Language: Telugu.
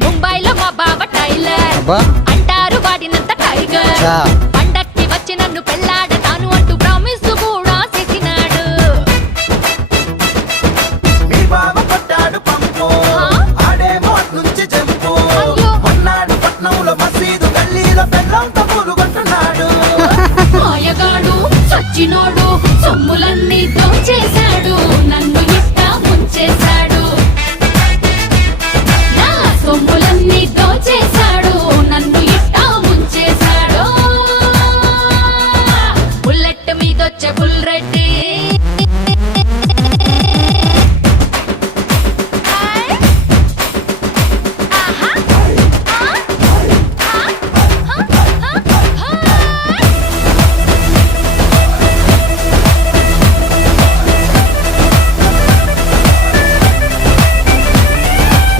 ముంబైలో మా బావ టైలర్ అబ్బా అంటారు వాడినంత టైగర్ చా. పండక్కి వచ్చి నన్ను పెళ్ళ